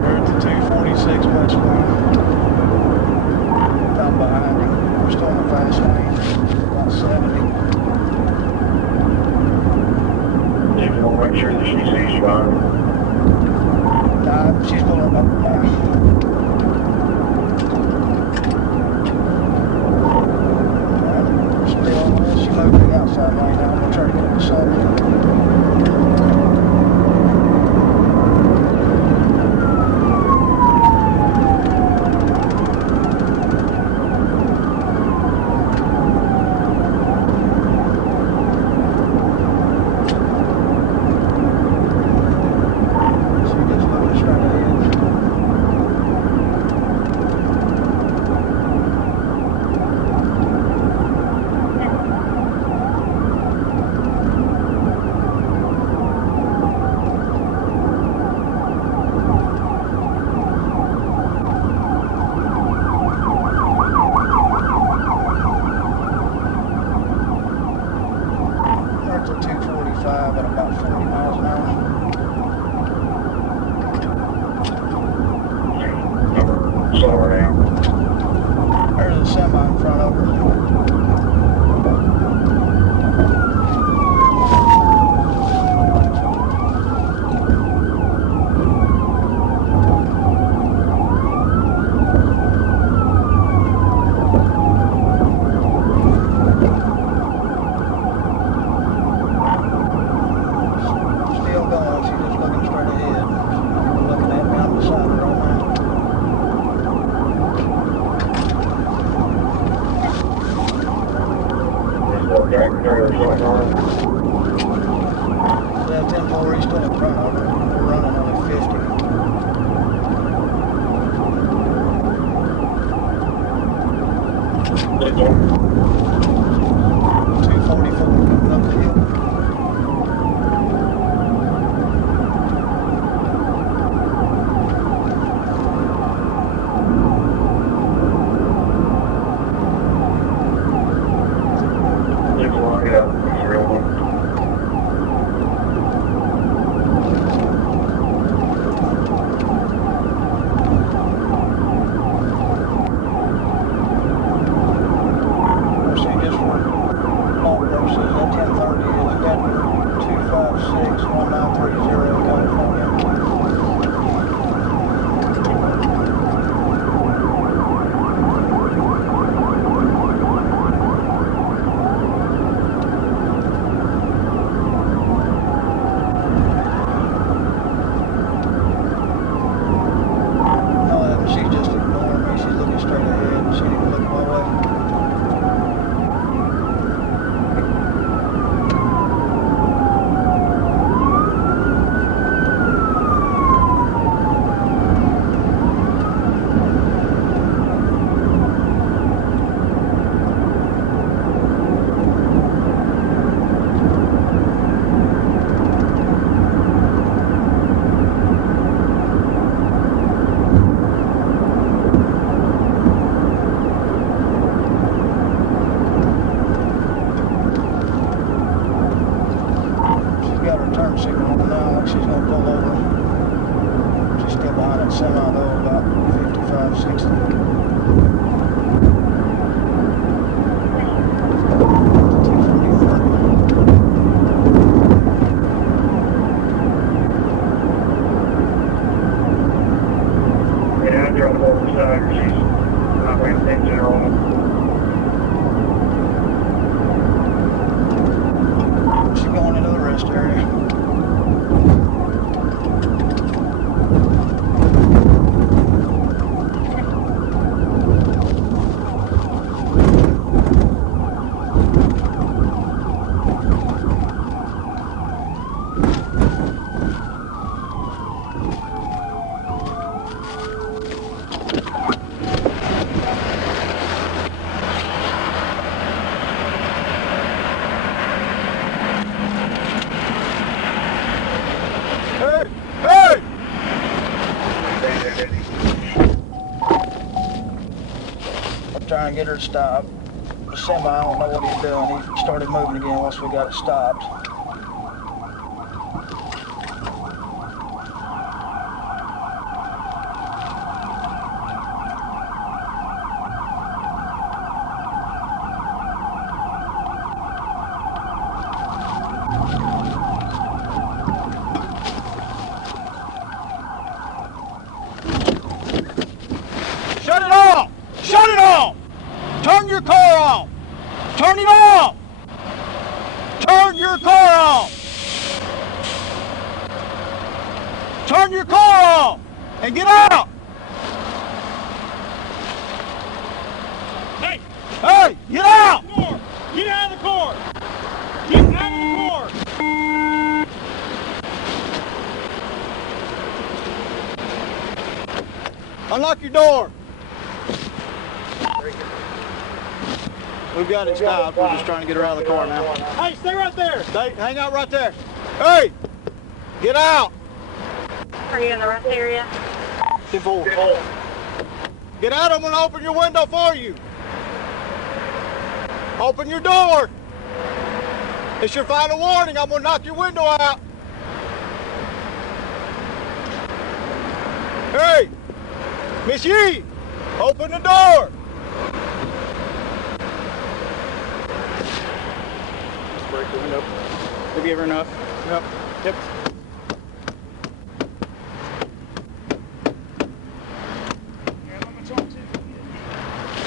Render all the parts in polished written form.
We're at the 246 westbound. I'm behind him. We're still in the fast lane. About 70. You want to make sure that she sees you on. Nah, she's pulling up now. Still, she moved to the outside lane now. I'm going to try to get up to 70. There's a 245 at about 40 miles an hour. Slow her down. There's a semi in front of her. Still going, she's just looking straight ahead. Looking at me, I'm beside her right now. Yeah, 10-4, he's still in front of her. We're running only 50. It's on. 244 coming up the hill. It's long enough. It's a real one. See, just for long purposes, that 1030 is got trying to get her to stop. The semi, I don't know what he's doing. He started moving again once we got it stopped. Shut it off! Shut it off! Turn your car off! Turn it off! Turn your car off! Turn your car off! And get out! Hey! Hey! Get out! Get out of the car! Get out of the car! Unlock your door! We've got it stopped. We're just trying to get her out of the car now. Hey, stay right there. Stay, hang out right there. Hey, get out. Are you in the rest area? 10-4. Get out. I'm going to open your window for you. Open your door. It's your final warning. I'm going to knock your window out. Hey, Miss Yee, open the door. Break the window. Did we give her enough? Yep. Yep.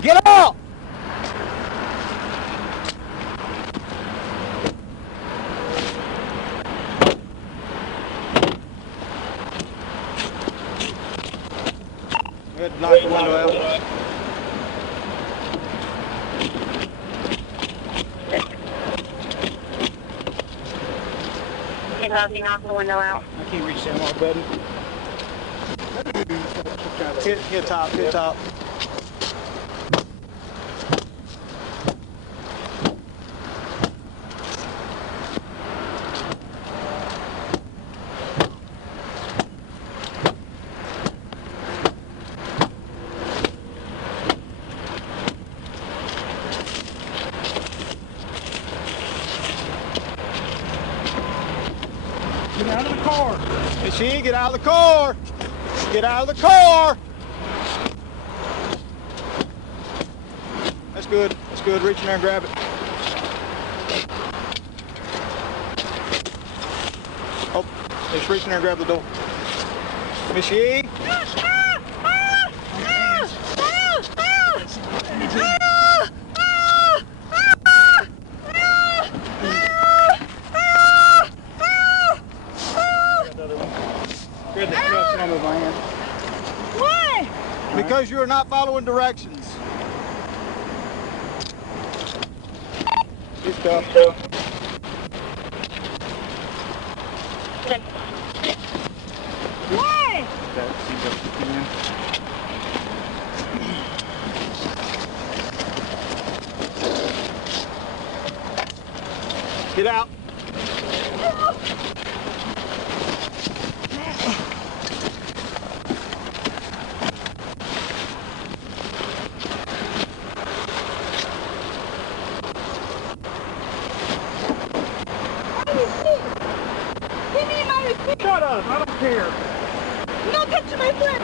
Get out! Good, knock the window out. Because he knocked the window out. I can't reach that one, buddy. Hit top, hit top. Get out of the car. Hey, she, get out of the car. Get out of the car. That's good. That's good. Reach in there and grab it. Oh, just reach in there and grab the door. Miss Yee. Why? Because you are not following directions. Good stuff. Why? Get out. Give me my receipt. Shut up. I don't care. No touch my friend.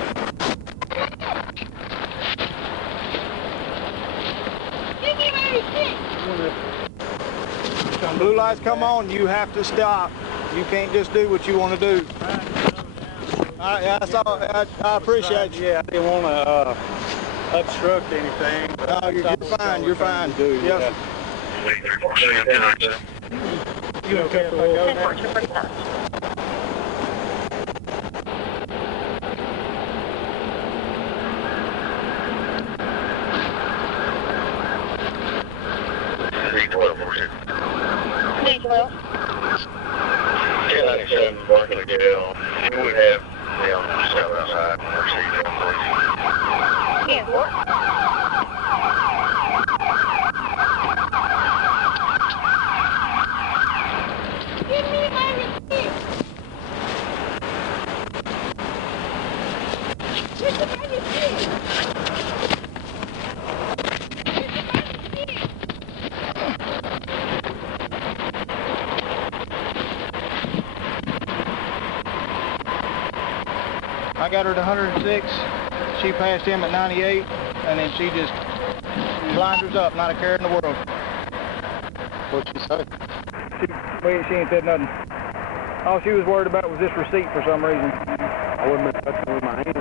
Give me my receipt. Blue lights come on, you have to stop. You can't just do what you want to do. Yeah, I appreciate you. Yeah, I didn't want to obstruct anything. But No, you're fine. You're fine. Yep. You okay if I go now? 10-4. Well, 1097 is working to get out. You would have them step outside and receive them, please. 10-4. Give me my receipt. I got her to 106. She passed him at 98, and then she just blinders up, not a care in the world. What'd she say? She ain't said nothing. All she was worried about was this receipt for some reason. I wouldn't have touched her with my hand.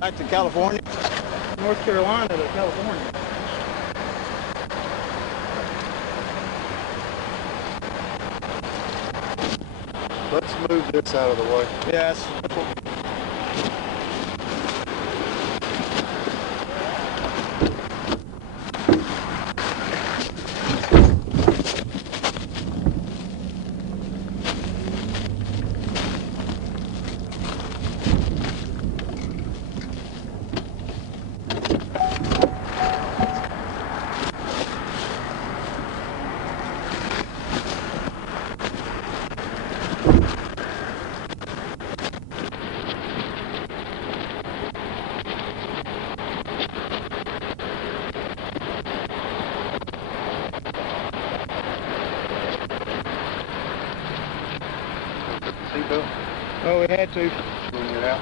Back to California. North Carolina to California. Let's move this out of the way. Yes. Seatbelt? Oh, we had to. Swing it out.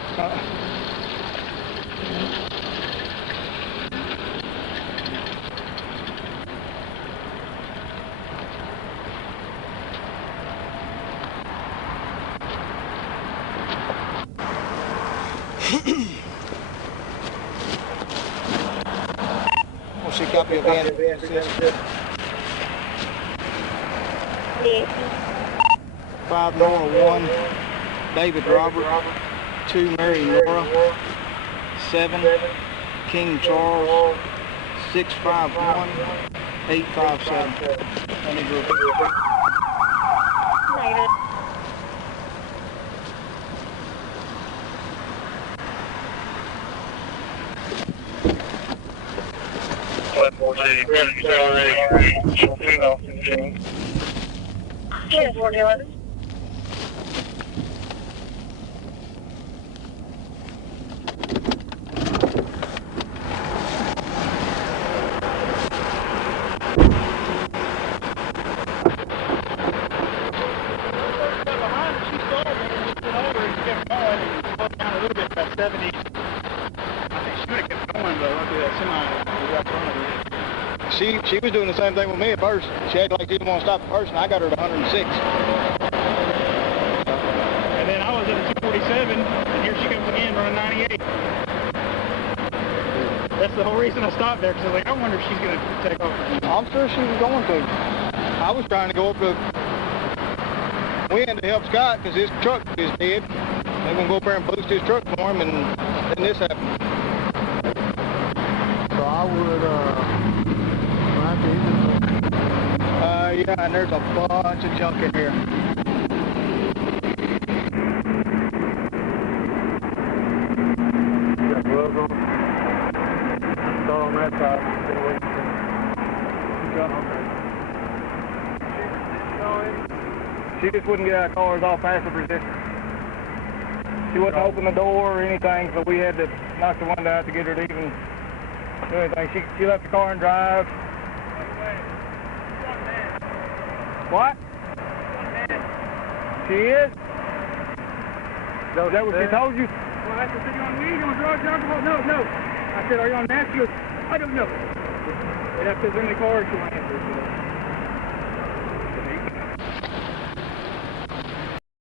What's your copy of the end? Yes. 5 Nora 1, David Robert. 2 Mary Nora. 7 King Charles. 651 857. Any group. Later. Yes, 411. She was doing the same thing with me at first. She acted like she didn't want to stop at first, and I got her to 106. And then I was at a 247, and here she comes again running 98. That's the whole reason I stopped there, because I was like, I wonder if she's going to take off. I'm sure she was going to. I was trying to go up to Wind to help Scott because his truck is dead. They're going to go up there and boost his truck for him, and then this happened. So I would, yeah, and there's a bunch of junk in here. got gloves on. Start on that side. She just wouldn't get out of cars off passive resistance. She wouldn't open the door or anything, so we had to knock the window out to get her to even do anything. She left the car and drive. What? She is? So is that what she told you? Well, that's what you're on me. You're on drugs, alcohol? No. I said, are you on that? She goes, I don't know. And if there's any cars, she'll answer.